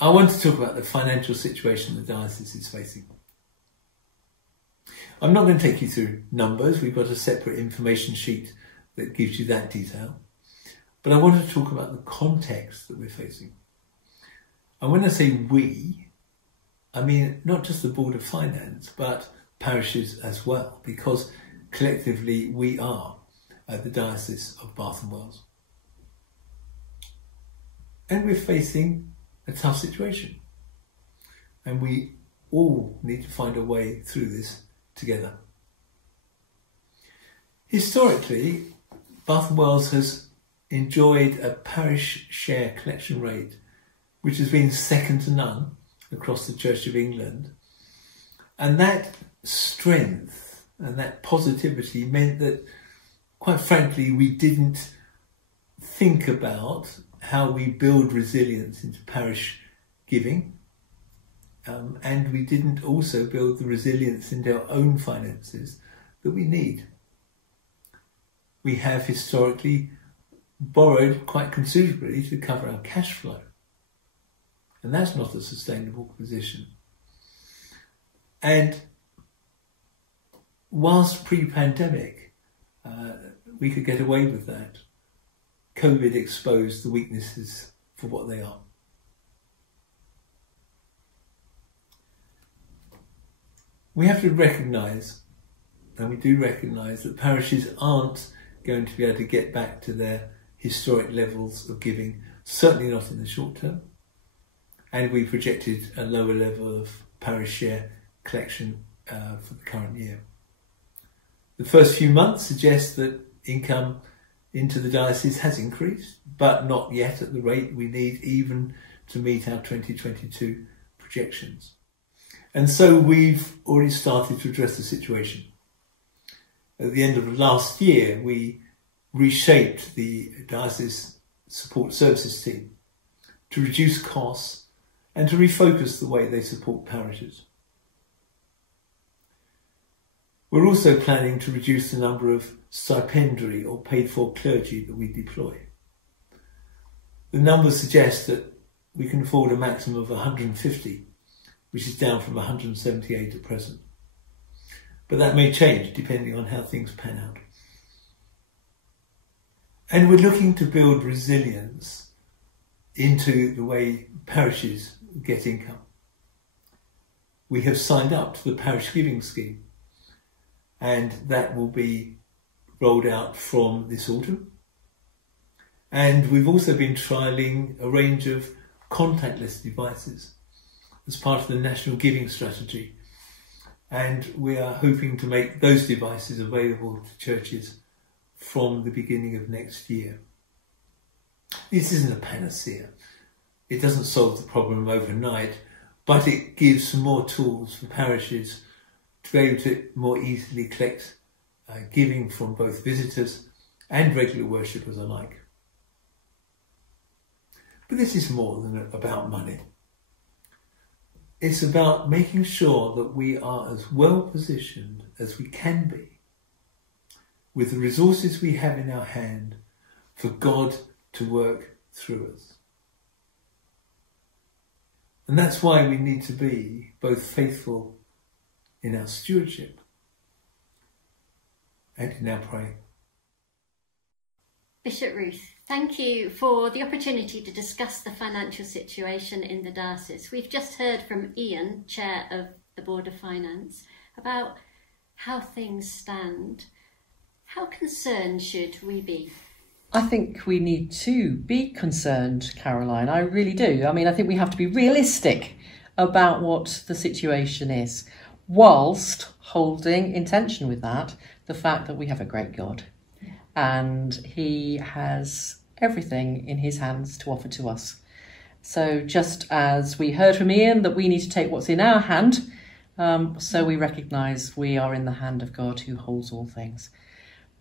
I want to talk about the financial situation the diocese is facing. I'm not going to take you through numbers. We've got a separate information sheet that gives you that detail. But I want to talk about the context that we're facing. And when I say we, I mean not just the Board of Finance, but parishes as well, because collectively we are the Diocese of Bath and Wells. And we're facing a tough situation. And we all need to find a way through this together. Historically, Bath and Wells has enjoyed a parish share collection rate which has been second to none across the Church of England. And that strength and that positivity meant that, quite frankly, we didn't think about how we build resilience into parish giving. And we didn't also build the resilience into our own finances that we need. We have historically borrowed quite considerably to cover our cash flow. And that's not a sustainable position. And whilst pre-pandemic, we could get away with that, COVID exposed the weaknesses for what they are. We have to recognise, and we do recognise, that parishes aren't going to be able to get back to their historic levels of giving, certainly not in the short term. And we projected a lower level of parish share collection for the current year. The first few months suggest that income into the diocese has increased, but not yet at the rate we need even to meet our 2022 projections. And so we've already started to address the situation. At the end of last year, we reshaped the diocese support services team to reduce costs and to refocus the way they support parishes. We're also planning to reduce the number of stipendiary or paid-for clergy that we deploy. The numbers suggest that we can afford a maximum of 150, which is down from 178 at present. But that may change depending on how things pan out. And we're looking to build resilience into the way parishes get income. We have signed up to the parish giving scheme, and that will be rolled out from this autumn. And we've also been trialling a range of contactless devices as part of the national giving strategy. And we are hoping to make those devices available to churches from the beginning of next year. This isn't a panacea. It doesn't solve the problem overnight, but it gives some more tools for parishes to be able to more easily collect giving from both visitors and regular worshippers alike. But this is more than about money. It's about making sure that we are as well positioned as we can be with the resources we have in our hand for God to work through us. And that's why we need to be both faithful in our stewardship and in our praying. Bishop Ruth, thank you for the opportunity to discuss the financial situation in the diocese. We've just heard from Ian, Chair of the Board of Finance, about how things stand. How concerned should we be? I think we need to be concerned, Caroline. I really do. I mean, I think we have to be realistic about what the situation is, whilst holding in tension with that the fact that we have a great God. And he has everything in his hands to offer to us. So just as we heard from Ian that we need to take what's in our hand, so we recognise we are in the hand of God who holds all things.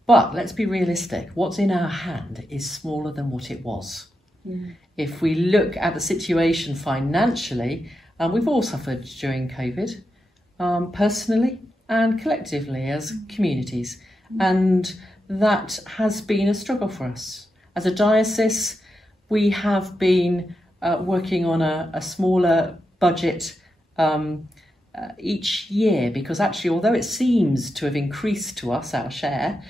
But let's be realistic. What's in our hand is smaller than what it was. If we look at the situation financially, we've all suffered during COVID, personally and collectively as communities. And that has been a struggle for us. As a diocese, we have been working on a smaller budget each year, because actually, although it seems to have increased to us our share,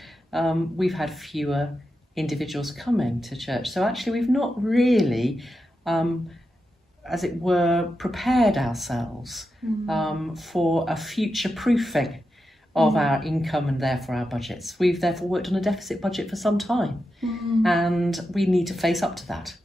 we've had fewer individuals coming to church. So actually, we've not really, as it were, prepared ourselves for a future proofing of our income and therefore our budgets. We've therefore worked on a deficit budget for some time, and we need to face up to that.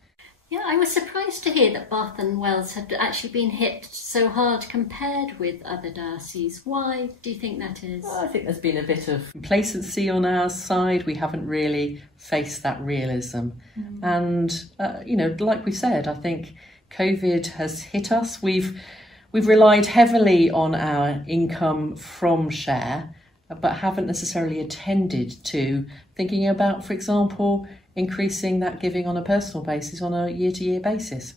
Yeah, I was surprised to hear that Bath and Wells had actually been hit so hard compared with other dioceses. Why do you think that is? Well, I think there's been a bit of complacency on our side. We haven't really faced that realism. And, like we said, I think COVID has hit us. We've relied heavily on our income from share, but haven't necessarily attended to thinking about, for example, increasing that giving on a personal basis on a year-to-year basis.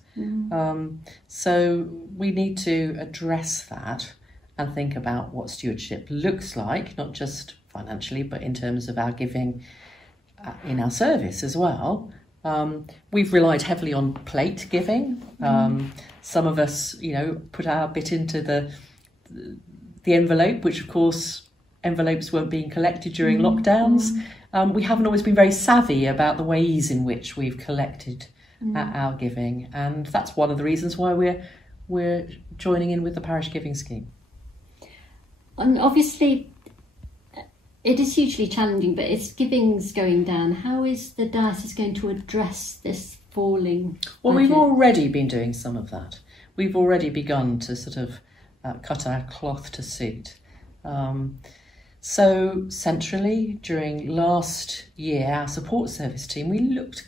So we need to address that and think about what stewardship looks like, not just financially, but in terms of our giving in our service as well. We've relied heavily on plate giving. Some of us, put our bit into the envelope, which of course envelopes weren't being collected during lockdowns. We haven't always been very savvy about the ways in which we've collected our giving, and that's one of the reasons why we're joining in with the parish giving scheme. And obviously, it is hugely challenging, but its giving's going down. How is the diocese going to address this falling budget? Well, we've already been doing some of that. We've already begun to sort of cut our cloth to suit. So centrally, during last year, our support service team, we looked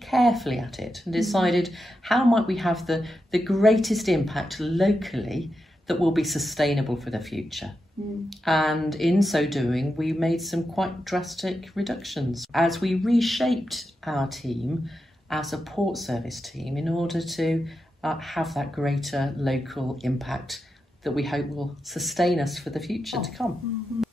carefully at it and decided how might we have the greatest impact locally that will be sustainable for the future. And in so doing, we made some quite drastic reductions as we reshaped our team, our support service team, in order to have that greater local impact that we hope will sustain us for the future to come.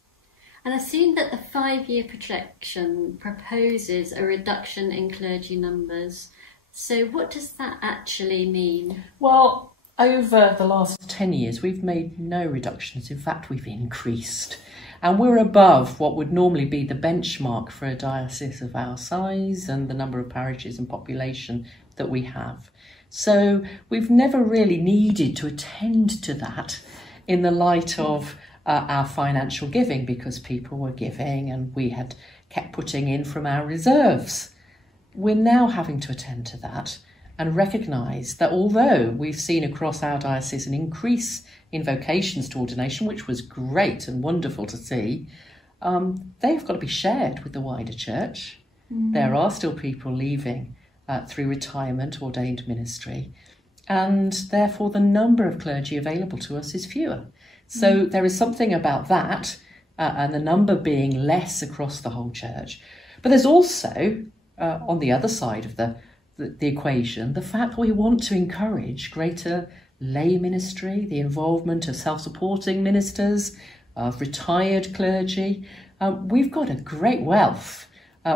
And I've seen that the 5-year projection proposes a reduction in clergy numbers. So what does that actually mean? Well, over the last 10 years, we've made no reductions. In fact, we've increased. And we're above what would normally be the benchmark for a diocese of our size and the number of parishes and population that we have. So we've never really needed to attend to that in the light of our financial giving, because people were giving and we had kept putting in from our reserves. We're now having to attend to that and recognise that although we've seen across our diocese an increase in vocations to ordination, which was great and wonderful to see, they've got to be shared with the wider church. There are still people leaving through retirement, ordained ministry, and therefore the number of clergy available to us is fewer. So there is something about that and the number being less across the whole church. But there's also, on the other side of the equation, the fact that we want to encourage greater lay ministry, the involvement of self-supporting ministers, of retired clergy. We've got a great wealth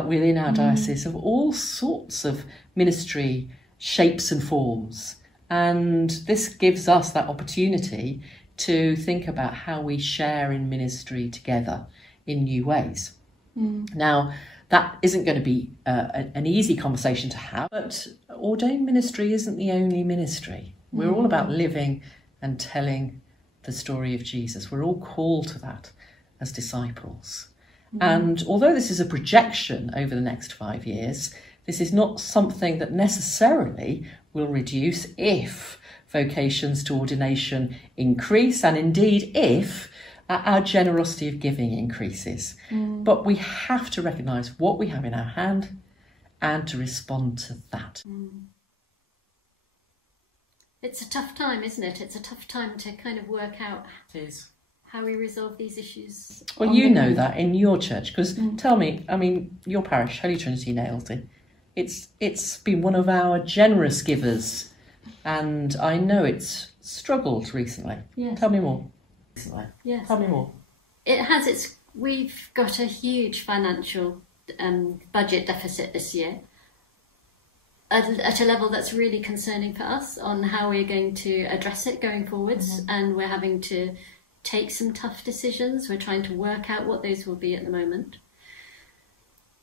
within our diocese of all sorts of ministry shapes and forms. And this gives us that opportunity to think about how we share in ministry together in new ways. Now, that isn't going to be an easy conversation to have, but ordained ministry isn't the only ministry. We're all about living and telling the story of Jesus. We're all called to that as disciples. And although this is a projection over the next 5 years, this is not something that necessarily will reduce if vocations to ordination increase, and indeed if our generosity of giving increases. But we have to recognise what we have in our hand and to respond to that. It's a tough time, isn't it? It's a tough time to kind of work out how we resolve these issues. Well, you know that in your church, because tell me, I mean, your parish, Holy Trinity in Aylesbury, it's been one of our generous givers, and I know it's struggled recently. Yes. Tell me more. Yes. Tell me more. It has. We've got a huge financial budget deficit this year, at a level that's really concerning for us on how we're going to address it going forwards. And we're having to take some tough decisions. We're trying to work out what those will be at the moment.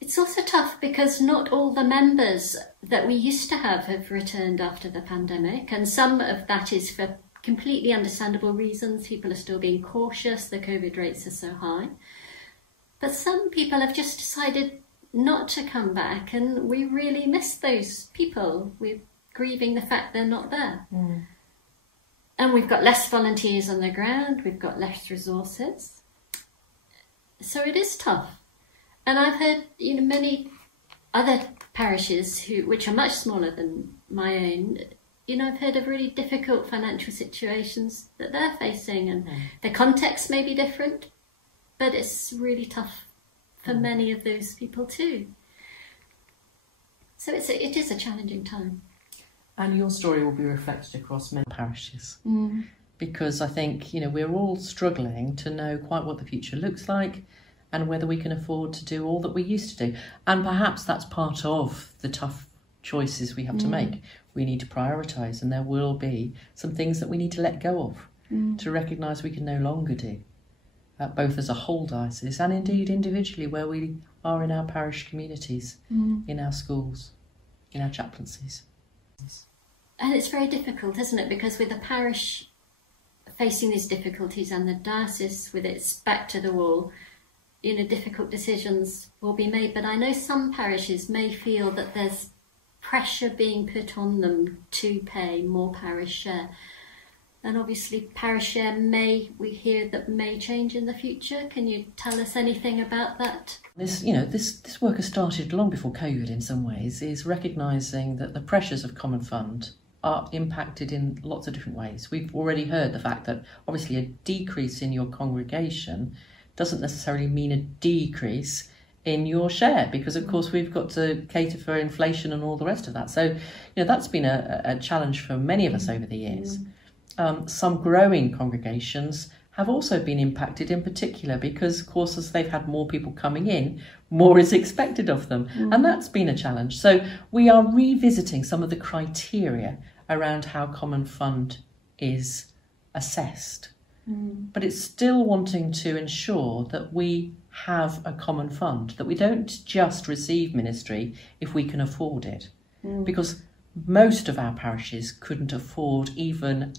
It's also tough because not all the members that we used to have returned after the pandemic, and some of that is for completely understandable reasons. People are still being cautious, the COVID rates are so high. But some people have just decided not to come back, and we really miss those people. We're grieving the fact they're not there. And we've got less volunteers on the ground, we've got less resources. So it is tough. And I've heard, many other parishes which are much smaller than my own, I've heard of really difficult financial situations that they're facing, and the context may be different, but it's really tough for many of those people too. So it is a challenging time. And your story will be reflected across many parishes. Because I think, we're all struggling to know quite what the future looks like and whether we can afford to do all that we used to do. And perhaps that's part of the tough choices we have to make. We need to prioritise, and there will be some things that we need to let go of to recognise we can no longer do, both as a whole diocese and indeed individually where we are in our parish communities, in our schools, in our chaplaincies. And it's very difficult, isn't it? Because with the parish facing these difficulties and the diocese with its back to the wall, difficult decisions will be made. But I know some parishes may feel that there's pressure being put on them to pay more parish share. And obviously parish share we hear that may change in the future. Can you tell us anything about that? This work has started long before COVID in some ways, is recognising that the pressures of Common Fund are impacted in lots of different ways. We've already heard the fact that obviously a decrease in your congregation doesn't necessarily mean a decrease in your share, because of course we've got to cater for inflation and all the rest of that. So, that's been a challenge for many of us over the years. Some growing congregations have also been impacted in particular because, of course, as they've had more people coming in, more is expected of them. And that's been a challenge. So we are revisiting some of the criteria around how Common Fund is assessed. But it's still wanting to ensure that we have a common fund, that we don't just receive ministry if we can afford it. Because most of our parishes couldn't afford even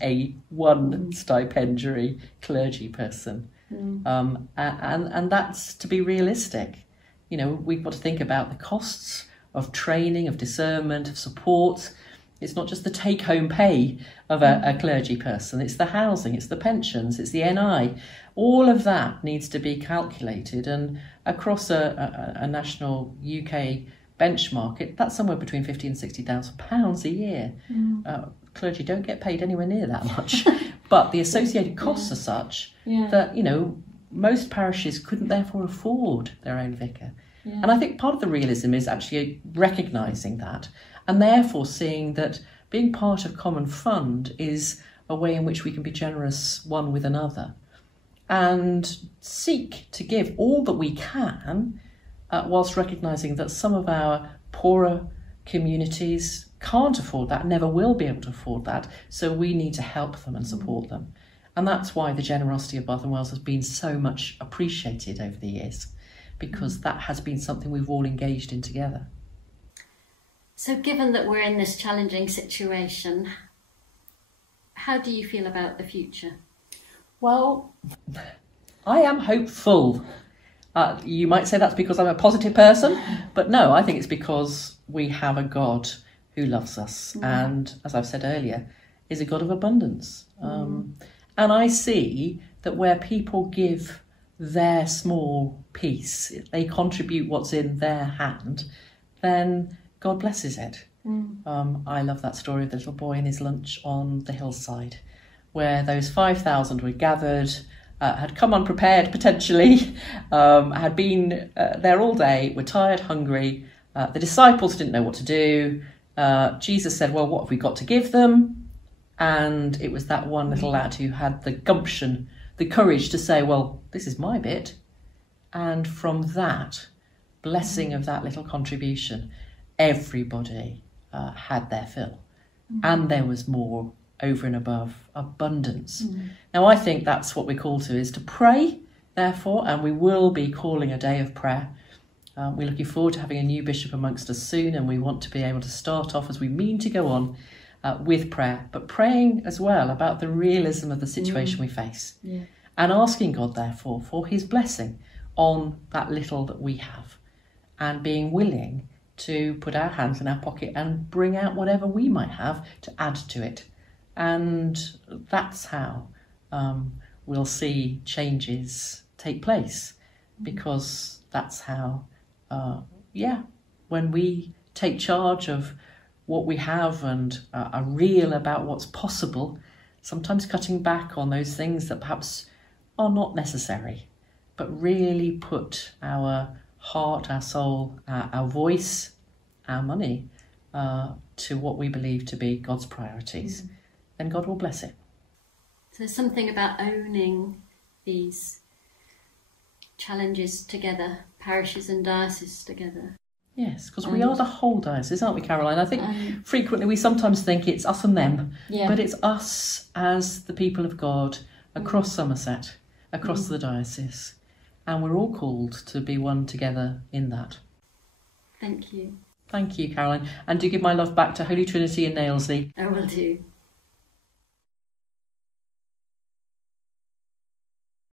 one stipendiary clergy person. And that's to be realistic. We've got to think about the costs of training, of discernment, of support. It's not just the take-home pay of a clergy person, it's the housing, it's the pensions, it's the NI. All of that needs to be calculated, and across a national UK benchmark, that's somewhere between £50,000 and £60,000 a year. Clergy don't get paid anywhere near that much, but the associated costs are such that, most parishes couldn't therefore afford their own vicar. And I think part of the realism is actually recognising that, and therefore seeing that being part of Common Fund is a way in which we can be generous one with another and seek to give all that we can, whilst recognising that some of our poorer communities can't afford that, never will be able to afford that, so we need to help them and support them. And that's why the generosity of Bath and Wells has been so much appreciated over the years, because that has been something we've all engaged in together. So given that we're in this challenging situation, how do you feel about the future? Well, I am hopeful. You might say that's because I'm a positive person, but no, I think it's because we have a God who loves us and, as I've said earlier, is a God of abundance. And I see that where people give their small piece, they contribute what's in their hand, then God blesses it. I love that story of the little boy and his lunch on the hillside, where those 5,000 were gathered, had come unprepared potentially, had been there all day, were tired, hungry. The disciples didn't know what to do. Jesus said, well, what have we got to give them? And it was that one little lad who had the gumption, the courage to say, well, this is my bit. And from that blessing of that little contribution, everybody had their fill, and there was more over and above abundance. Now, I think that's what we're called to, is to pray, therefore, and we will be calling a day of prayer. We're looking forward to having a new bishop amongst us soon, and we want to be able to start off as we mean to go on with prayer, but praying as well about the realism of the situation we face, and asking God, therefore, for his blessing on that little that we have, and being willing to put our hands in our pocket and bring out whatever we might have to add to it. And that's how we'll see changes take place, because that's how, when we take charge of what we have and are real about what's possible, sometimes cutting back on those things that perhaps are not necessary, but really put our heart, our soul, our voice, our money to what we believe to be God's priorities, then God will bless it. So there's something about owning these challenges together, parishes and dioceses together. Yes, because we are the whole diocese, aren't we, Caroline? I think frequently we sometimes think it's us and them, but it's us as the people of God across Somerset, across the diocese, and we're all called to be one together in that. Thank you. Thank you, Caroline. And do give my love back to Holy Trinity in Nailsley. I will do.